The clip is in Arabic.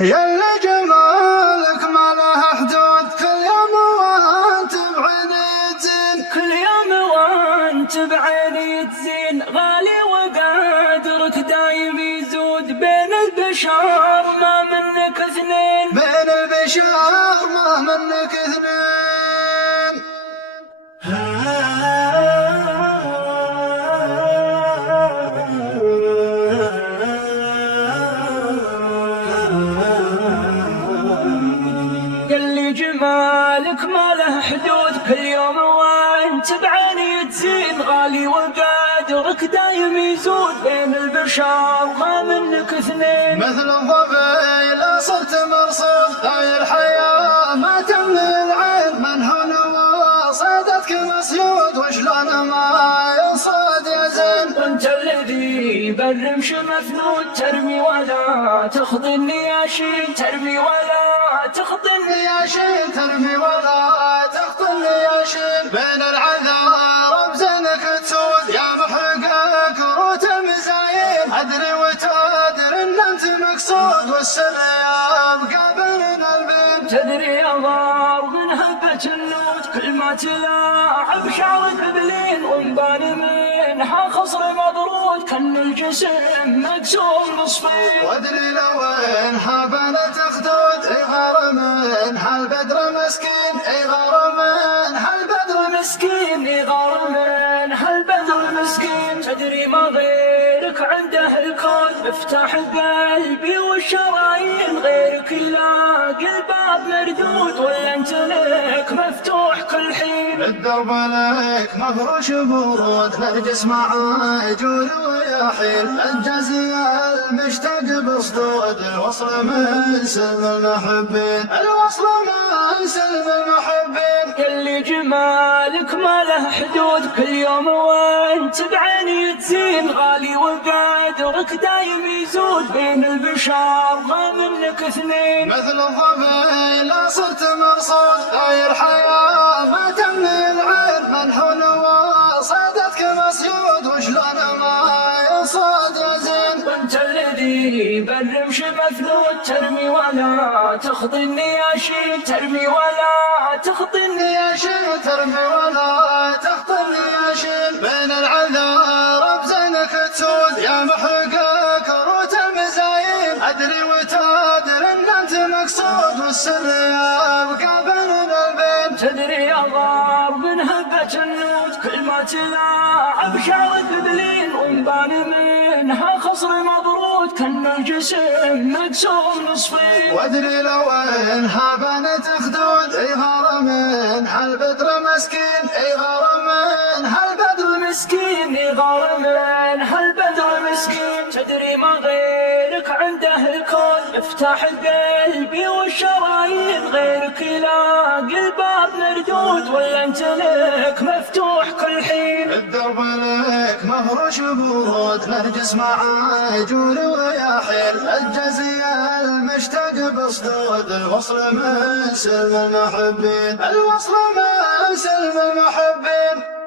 يلا جمالك ما له حدود، كل يوم وانت بعيني تزين، كل يوم وانت بعيني تزين، غالي وقدرك دايم يزود، بين البشر ما منك اثنين، بين البشر ما منك اثنين. يلي جمالك ما له حدود، كل يوم وانت بعيني تزين، غالي وقدرك دايم يزود، بين البشر ما منك اثنين، مثل الضبيل صرت مرصود، هاي الحياة ما تملي العين، من هنا صيدتك مسيود، وشلون ما يصاد يا زين. وانت الذي بالرمش مثنود، ترمي ولا تخضي النياشين، ترمي ولا تخضي النياشين، ترمي ولا تخطي النياشين. بين العذارى بزينك تسود، يا محقق كروت المزايين، ادري وتدري ان انت مقصود، والسر يبقى بين البين. تدري يا ضار من هبة النود، كل ما تلاعب شعرك بلين، وانباني منها خصر مضرود، كان الجسم مقسوم نصفين. وادري لو انها بنت خدود، اي غار منها البدر مسكين، اي غار منها البدر مسكين، اي غار منها البدر مسكين. تدري ما غيرك عنده الكون، مفتاح قلبي والشرايين، غيرك يلاقي الباب مردود، ولا انت لك مفتوح كل حين. الدرب لك مفروش برود، نرجس مع جود ويحين، الجزي المشتاق بصدود، الوصل من سلم المحبين، الوصل من سلم المحبين. يلي جمالك ما له حدود، كل يوم وانت بعيني تزين، غالي وقدرك دايم يزود، بين البشر ما منك اثنين. مثل الضبيل صرت مرصود، هاي الحياة ما تملي العين، من هنا صيدتك مسيود، وشلون ما يصاد يا زين. وانت الذي بالرمش مثنود، ترمي ولا تخضي النياشين، ترمي ولا تخضي النياشين، ترمي ولا تخطي النياشين. بين العذارى بزينك تسود، يا محقق كروت المزايين، ادري وتدري ان انت مقصود، والسر يبقى بين البين. تدري يا ضار من هبة النود، كل ما تلاعب شعرك بلين، وانباني منها خصر مضرود، كان الجسم مقسوم نصفين. وادري لو انها بنت خدود، اي غار منها البدر مسكين، اي غار منها البدر مسكين، اي غار منها البدر مسكين. تدري ما غيرك عنده الكون، مفتاح قلبي والشرايين، غيرك يلاقي الباب مردود، ولا انت لك مفتوح كل حين. الدرب لك مفروش برود، نرجس مع جول ويحين، الجزي المشتاق بصدود، الوصل من سلم المحبين، الوصل من سلم المحبين.